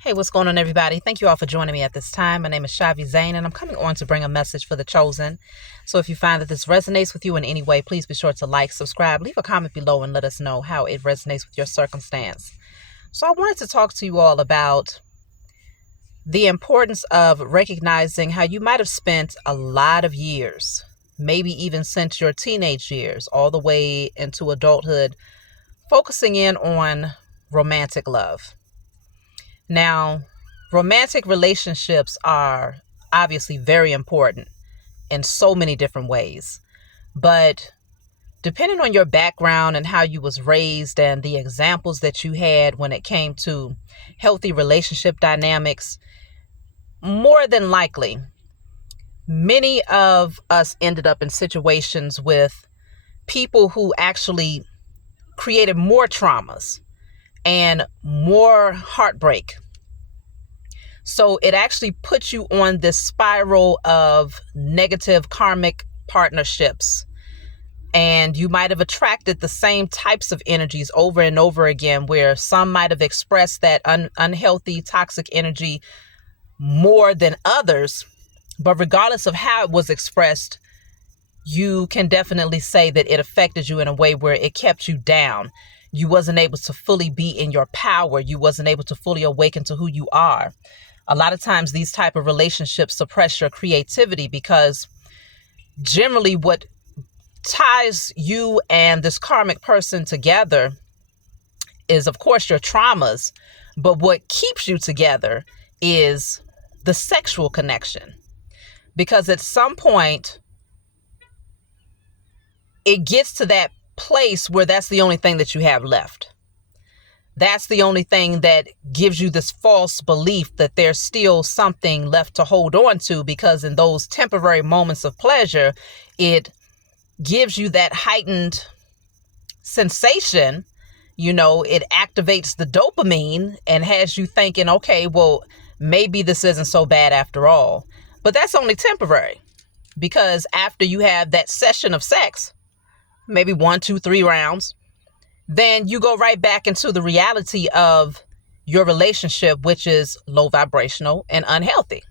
Hey, what's going on, everybody? Thank you all for joining me at this time. My name is Shavi Zane, and I'm coming on to bring a message for the chosen. So if you find that this resonates with you in any way, please be sure to like, subscribe, leave a comment below, and let us know how it resonates with your circumstance. So I wanted to talk to you all about the importance of recognizing how you might have spent a lot of years, maybe even since your teenage years, all the way into adulthood, focusing in on romantic love. Now, romantic relationships are obviously very important in so many different ways, but depending on your background and how you was raised and the examples that you had when it came to healthy relationship dynamics, more than likely, many of us ended up in situations with people who actually created more traumas and more heartbreak. So it actually puts you on this spiral of negative karmic partnerships. And you might have attracted the same types of energies over and over again, where some might have expressed that unhealthy, toxic energy more than others. But regardless of how it was expressed, you can definitely say that it affected you in a way where it kept you down. You wasn't able to fully be in your power. You wasn't able to fully awaken to who you are. A lot of times these type of relationships suppress your creativity because generally what ties you and this karmic person together is, of course, your traumas. But what keeps you together is the sexual connection. Because at some point, it gets to that place where that's the only thing that you have left. That's the only thing that gives you this false belief that there's still something left to hold on to, because in those temporary moments of pleasure, it gives you that heightened sensation. It activates the dopamine and has you thinking, okay, well, maybe this isn't so bad after all. But that's only temporary, because after you have that session of sex, maybe 1, 2, 3 rounds, then you go right back into the reality of your relationship, which is low vibrational and unhealthy.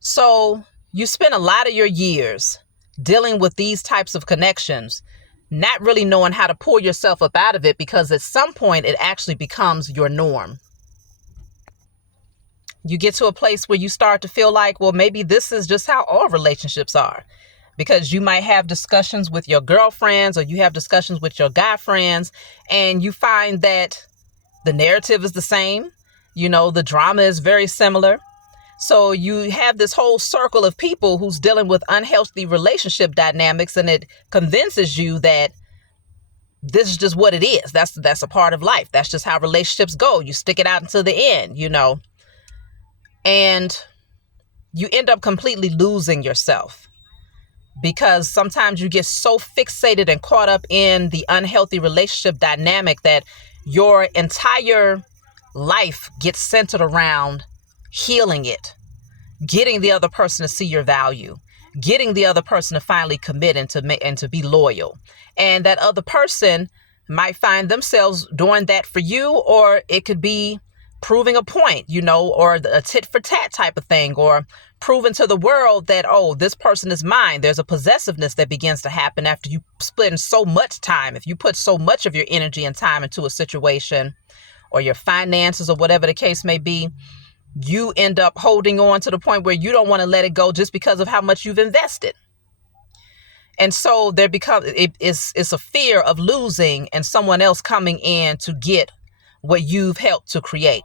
So you spend a lot of your years dealing with these types of connections, not really knowing how to pull yourself up out of it, because at some point it actually becomes your norm. You get to a place where you start to feel like, well, maybe this is just how all relationships are. Because you might have discussions with your girlfriends, or you have discussions with your guy friends, and you find that the narrative is the same. The drama is very similar. So you have this whole circle of people who's dealing with unhealthy relationship dynamics, and it convinces you that this is just what it is. That's a part of life. That's just how relationships go. You stick it out until the end, and you end up completely losing yourself. Because sometimes you get so fixated and caught up in the unhealthy relationship dynamic that your entire life gets centered around healing it, getting the other person to see your value, getting the other person to finally commit and to be loyal. And that other person might find themselves doing that for you, or it could be proving a point, or a tit for tat type of thing, or proving to the world that, oh, this person is mine. There's a possessiveness that begins to happen after you spend so much time. If you put so much of your energy and time into a situation, or your finances, or whatever the case may be, you end up holding on to the point where you don't want to let it go just because of how much you've invested. And so it's a fear of losing and someone else coming in to get what you've helped to create.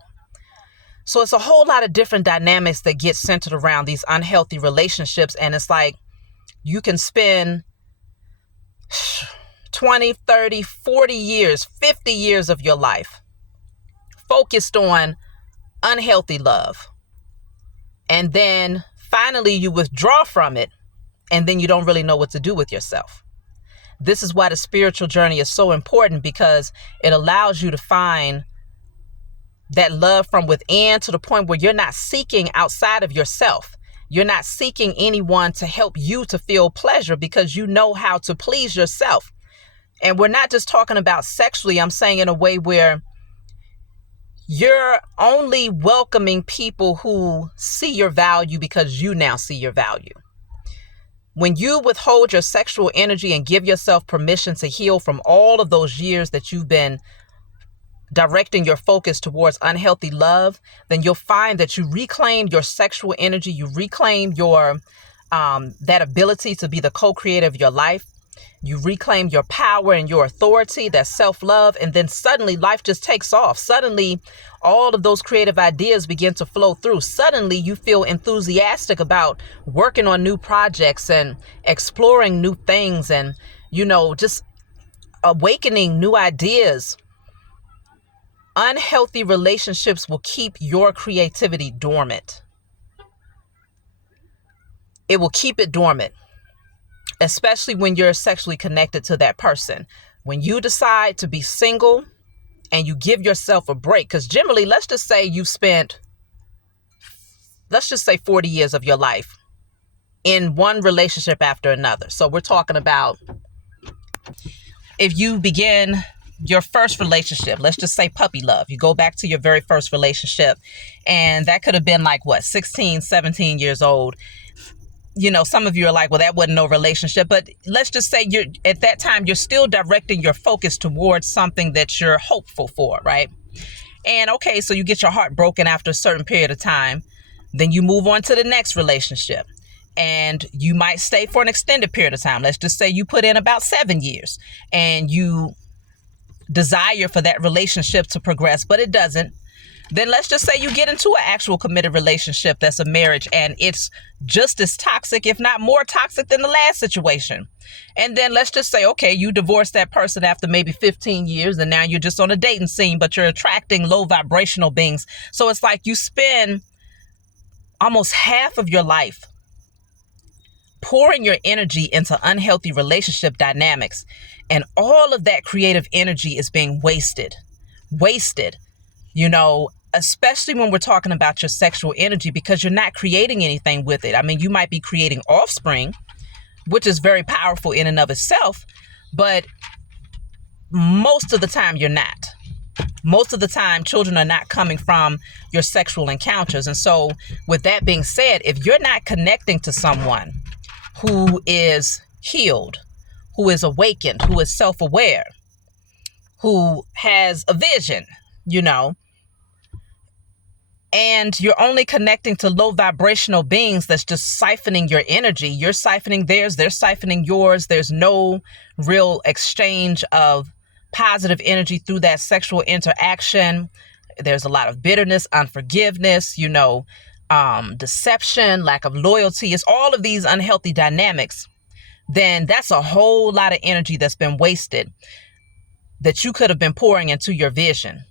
So it's a whole lot of different dynamics that get centered around these unhealthy relationships. And it's like you can spend 20, 30, 40 years, 50 years of your life focused on unhealthy love. And then finally you withdraw from it, and then you don't really know what to do with yourself. This is why the spiritual journey is so important, because it allows you to find that love from within, to the point where you're not seeking outside of yourself. You're not seeking anyone to help you to feel pleasure, because you know how to please yourself. And we're not just talking about sexually. I'm saying in a way where You're only welcoming people who see your value because you now see your value. When you withhold your sexual energy and give yourself permission to heal from all of those years that you've been directing your focus towards unhealthy love, then you'll find that you reclaim your sexual energy, you reclaim your that ability to be the co-creator of your life. You reclaim your power and your authority, that self-love, and then suddenly life just takes off. Suddenly, all of those creative ideas begin to flow through. Suddenly, you feel enthusiastic about working on new projects and exploring new things and, just awakening new ideas. Unhealthy relationships will keep your creativity dormant. It will keep it dormant, especially when you're sexually connected to that person. When you decide to be single and you give yourself a break, because generally, let's just say 40 years of your life in one relationship after another. So we're talking about if you begin your first relationship, let's just say puppy love, you go back to your very first relationship, and that could have been 16, 17 years old. Some of you are like, well, that wasn't no relationship, but let's just say at that time, you're still directing your focus towards something that you're hopeful for, right? And okay, so you get your heart broken after a certain period of time, then you move on to the next relationship, and you might stay for an extended period of time. Let's just say you put in about 7 years and you desire for that relationship to progress, but it doesn't. Then let's just say you get into an actual committed relationship that's a marriage, and it's just as toxic, if not more toxic than the last situation. And then let's just say, okay, you divorce that person after maybe 15 years, and now you're just on a dating scene, but you're attracting low vibrational beings. So it's like you spend almost half of your life pouring your energy into unhealthy relationship dynamics, and all of that creative energy is being wasted, especially when we're talking about your sexual energy, because you're not creating anything with it. I mean, you might be creating offspring, which is very powerful in and of itself, but most of the time you're not. Most of the time, children are not coming from your sexual encounters. And so with that being said, if you're not connecting to someone who is healed, who is awakened, who is self-aware, who has a vision, and you're only connecting to low vibrational beings that's just siphoning your energy. You're siphoning theirs, they're siphoning yours. There's no real exchange of positive energy through that sexual interaction. There's a lot of bitterness, unforgiveness, deception, lack of loyalty. It's all of these unhealthy dynamics. Then that's a whole lot of energy that's been wasted that you could have been pouring into your vision.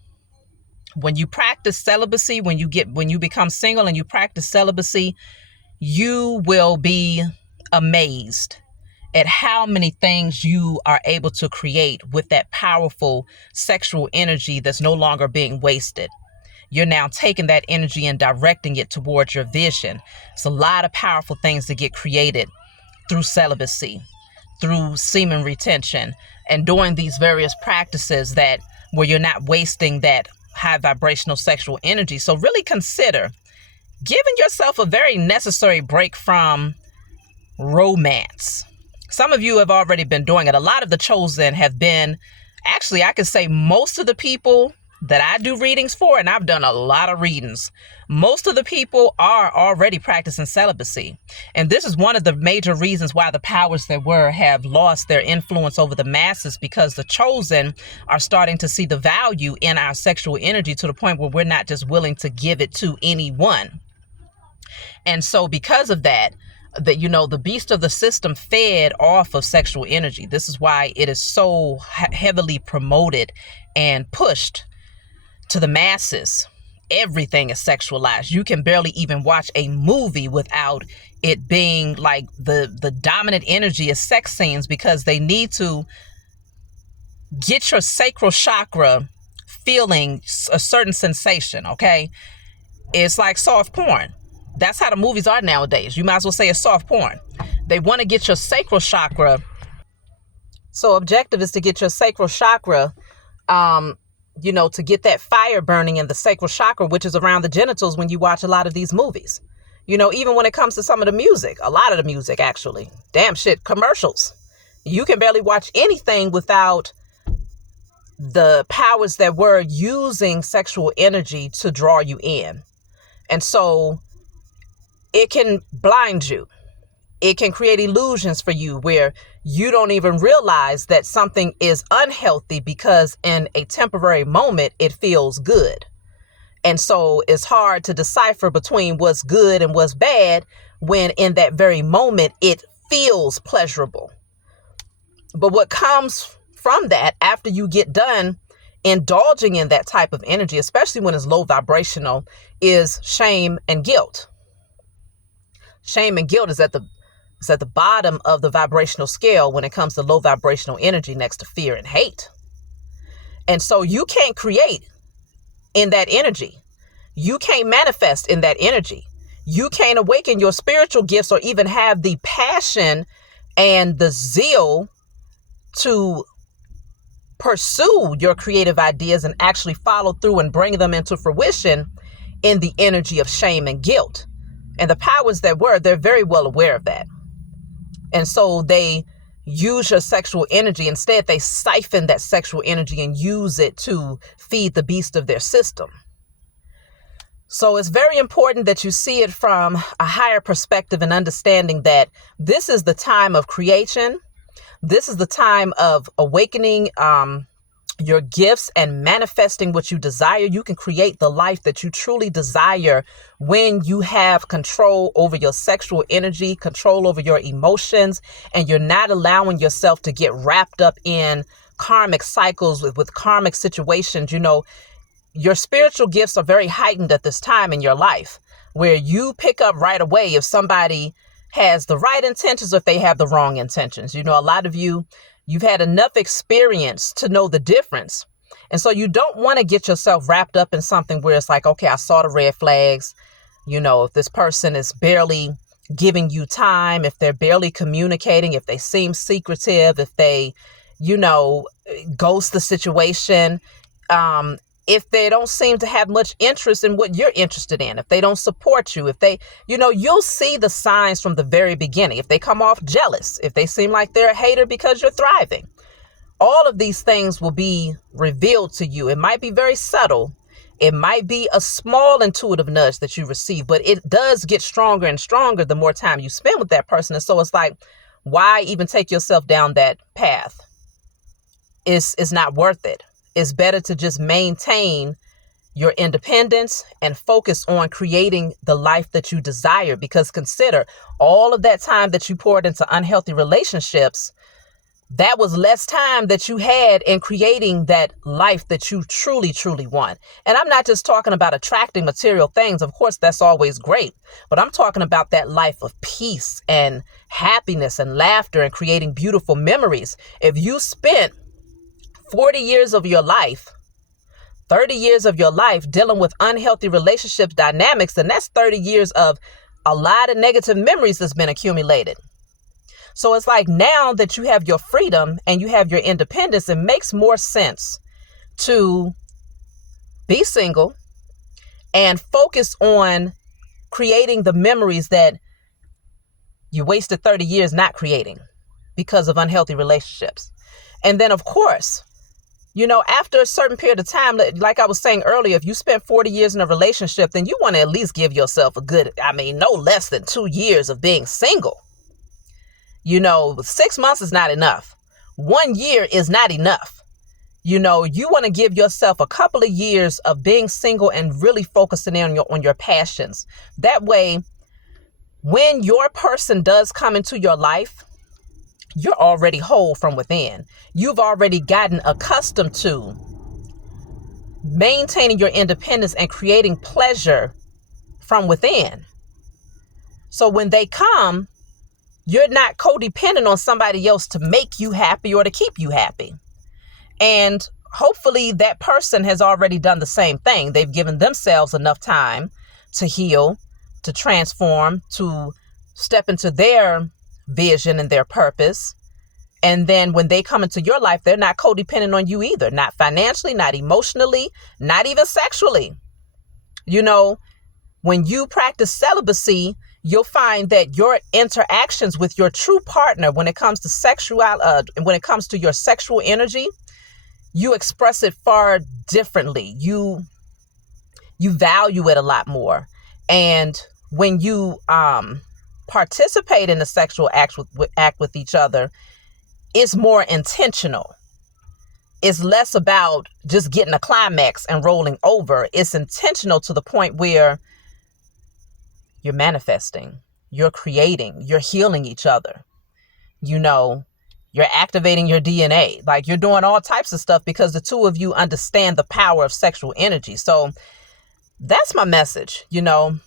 When you practice celibacy, when you become single and you practice celibacy, you will be amazed at how many things you are able to create with that powerful sexual energy that's no longer being wasted. You're now taking that energy and directing it towards your vision. It's a lot of powerful things that get created through celibacy, through semen retention, and doing these various practices where you're not wasting that high vibrational sexual energy. So really consider giving yourself a very necessary break from romance. Some of you have already been doing it. A lot of the chosen have been, actually, I could say most of the people that I do readings for, and I've done a lot of readings, most of the people are already practicing celibacy. And this is one of the major reasons why the powers that were have lost their influence over the masses, because the chosen are starting to see the value in our sexual energy to the point where we're not just willing to give it to anyone. And so because of that, the beast of the system fed off of sexual energy. This is why it is so heavily promoted and pushed to the masses. Everything is sexualized. You can barely even watch a movie without it being like the dominant energy is sex scenes, because they need to get your sacral chakra feeling a certain sensation, okay? It's like soft porn. That's how the movies are nowadays. You might as well say it's soft porn. They want to get your sacral chakra. So objective is to get your sacral chakra to get that fire burning in the sacral chakra, which is around the genitals when you watch a lot of these movies. Even when it comes to some of the music, a lot of the music, actually, damn shit, commercials. You can barely watch anything without the powers that were using sexual energy to draw you in. And so it can blind you. It can create illusions for you where you don't even realize that something is unhealthy because in a temporary moment, it feels good. And so it's hard to decipher between what's good and what's bad when in that very moment, it feels pleasurable. But what comes from that after you get done indulging in that type of energy, especially when it's low vibrational, is shame and guilt. Shame and guilt is at the bottom of the vibrational scale when it comes to low vibrational energy next to fear and hate. And so you can't create in that energy. You can't manifest in that energy. You can't awaken your spiritual gifts or even have the passion and the zeal to pursue your creative ideas and actually follow through and bring them into fruition in the energy of shame and guilt. And the powers that were, they're very well aware of that. And so they use your sexual energy. Instead, they siphon that sexual energy and use it to feed the beast of their system. So it's very important that you see it from a higher perspective and understanding that this is the time of creation. This is the time of awakening your gifts and manifesting what you desire. You can create the life that you truly desire when you have control over your sexual energy, control over your emotions, and you're not allowing yourself to get wrapped up in karmic cycles with karmic situations. Your spiritual gifts are very heightened at this time in your life, where you pick up right away if somebody has the right intentions or if they have the wrong intentions. A lot of you've had enough experience to know the difference. And so you don't want to get yourself wrapped up in something where it's like, okay, I saw the red flags. If this person is barely giving you time, if they're barely communicating, if they seem secretive, if they, ghost the situation, if they don't seem to have much interest in what you're interested in, if they don't support you, if they, you'll see the signs from the very beginning. If they come off jealous, if they seem like they're a hater because you're thriving, all of these things will be revealed to you. It might be very subtle. It might be a small intuitive nudge that you receive, but it does get stronger and stronger the more time you spend with that person. And so it's like, why even take yourself down that path? It's not worth it. It's better to just maintain your independence and focus on creating the life that you desire. Because consider all of that time that you poured into unhealthy relationships, that was less time that you had in creating that life that you truly, truly want. And I'm not just talking about attracting material things. Of course, that's always great. But I'm talking about that life of peace and happiness and laughter and creating beautiful memories. If you spent 40 years of your life, 30 years of your life dealing with unhealthy relationship dynamics, then that's 30 years of a lot of negative memories that's been accumulated. So it's like now that you have your freedom and you have your independence, it makes more sense to be single and focus on creating the memories that you wasted 30 years not creating because of unhealthy relationships. And then, of course, after a certain period of time, like I was saying earlier, if you spent 40 years in a relationship, then you want to at least give yourself no less than 2 years of being single. 6 months is not enough. 1 year is not enough. You want to give yourself a couple of years of being single and really focusing in on your passions. That way, when your person does come into your life, you're already whole from within. You've already gotten accustomed to maintaining your independence and creating pleasure from within. So when they come, you're not codependent on somebody else to make you happy or to keep you happy. And hopefully that person has already done the same thing. They've given themselves enough time to heal, to transform, to step into their vision and their purpose. And then when they come into your life, they're not codependent on you either. Not financially, not emotionally, not even sexually. You know, when you practice celibacy, you'll find that your interactions with your true partner, when it comes to when it comes to your sexual energy, you express it far differently. You value it a lot more. And when you participate in the sexual act with each other, it's more intentional. It's less about just getting a climax and rolling over. It's intentional to the point where you're manifesting, you're creating, you're healing each other. You know, you're activating your DNA. Like, you're doing all types of stuff because the two of you understand the power of sexual energy. So that's my message. You know,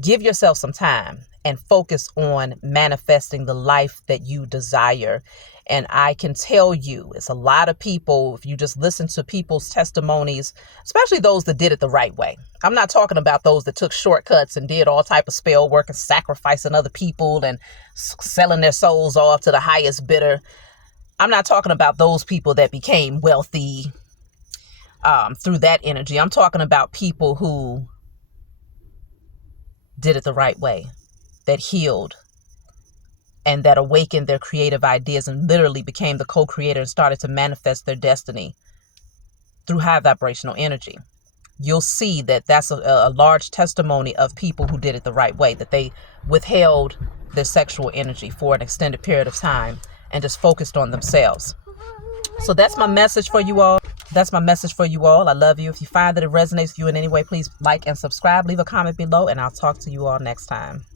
give yourself some time and focus on manifesting the life that you desire. And I can tell you, it's a lot of people, if you just listen to people's testimonies, especially those that did it the right way. I'm not talking about those that took shortcuts and did all type of spell work and sacrificing other people and selling their souls off to the highest bidder. I'm not talking about those people that became wealthy through that energy. I'm talking about people who did it the right way, that healed and that awakened their creative ideas and literally became the co-creator and started to manifest their destiny through high vibrational energy. You'll see that that's a large testimony of people who did it the right way, that they withheld their sexual energy for an extended period of time and just focused on themselves. So that's my message for you all. That's my message for you all. I love you. If you find that it resonates with you in any way, please like and subscribe. Leave a comment below, and I'll talk to you all next time.